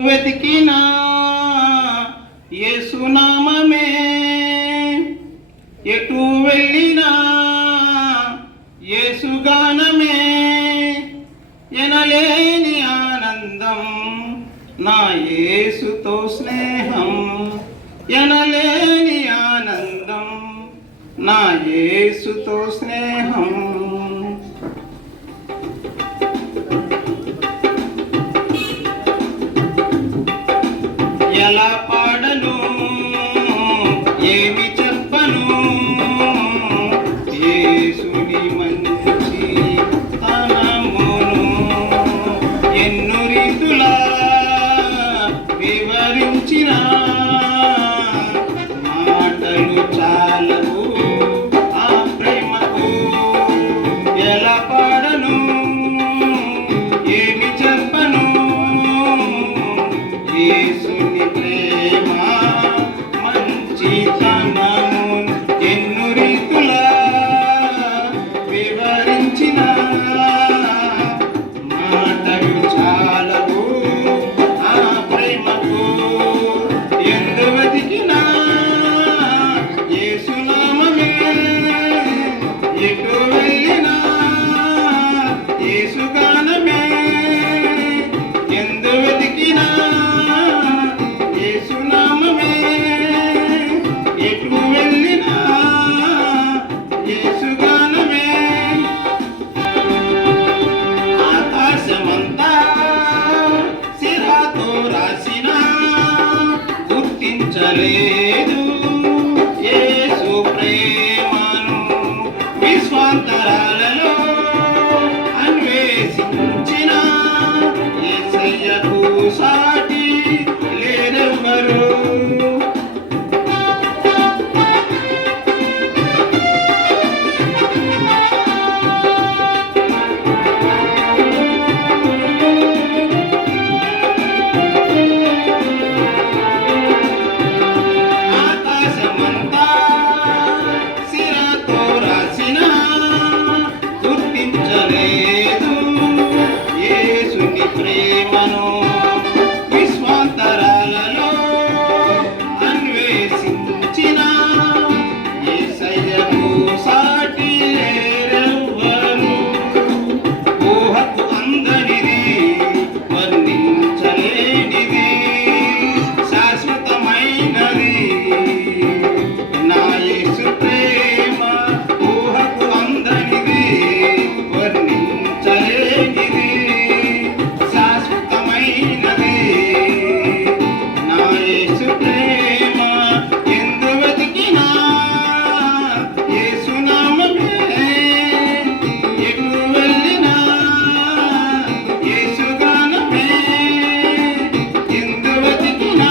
వెతికినా యేసునామమే, ఎటు వెళ్ళినా యేసుగానమే. ఎనలేని ఆనందం నా యేసుతో స్నేహం, ఎనలేని ఆనందం నా యేసుతో స్నేహం. ఎలా పాడను ఏమి చెప్పను యేసుని మంచి తనమును. ఎన్నో రీతులా వివరించిన మాటలు చాలవు ఆ ప్రేమకు. ఎలా పాడను ఏమి చెప్పను యేసుని ప్రేమ మంచితనము. ఎన్నో రీతులా వివరించిన మాటలు చాలవు ఆ ప్రేమకు. ఎందు వెతికినా యేసునామమే, ఎటు వెళ్ళినా యేసుగానమే. ఎందు వెతికినా యేసునామమే, ఎటు వెళ్ళినా యేసుగానమే. ఆకాశమంతా సిరాతో రాసిన గుర్తించలేదు యేసు ప్రేమను. విశ్వాంతరాలలో అన్వేషించిన యేసయ్యకు సాటి లేరెవ్వరు. ఆకాశమంతా సిరాతో రాసిన గుర్తించలేదు యేసుని ప్రేమను. విశ్వాంతరాలలో అన్వేషించిన యేసయ్యకు సాటి లేరెవ్వరు. ఊహకు అందనిది వర్ణించలేనిది శాశ్వతమైనది నా యేసు ప్రేమ. ఊహకు అందనిది వర్ణించలేనిది శాశ్వతమైనది నా యేసు ప్రేమ. ఎందు వెతికినా యేసునామమే, ఎటు వెళ్ళినా యేసుగానమే. ఎందు వెతికినా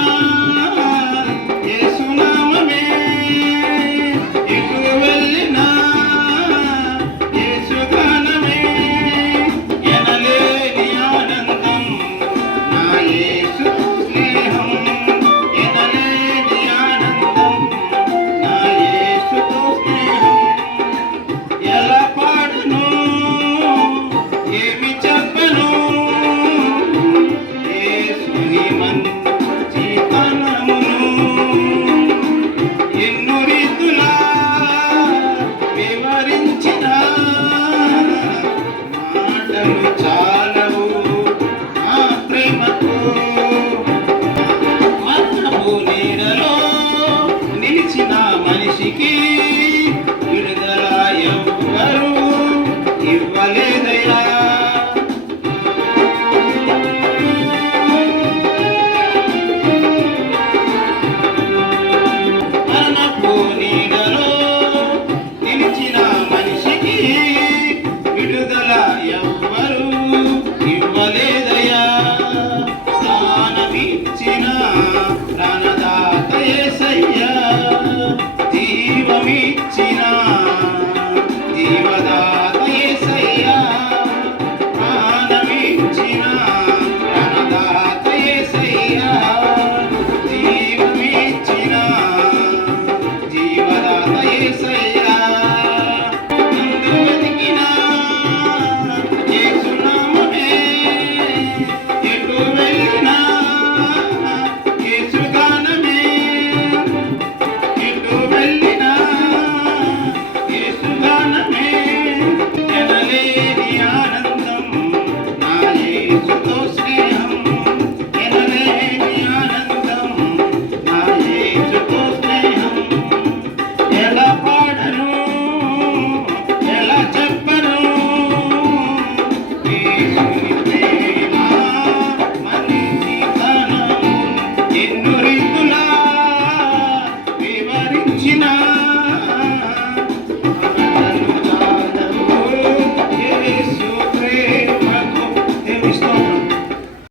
యేసునామమే, ఎటు వెళ్ళినా యేసుగానమే. ఎనలేని ఆనందం నా యేసుతో స్నేహం, ఎనలేని ఆనందం నా యేసుతో స్నేహం. ఎలా పాడను ఏమి చెప్పను యేసుని మంచి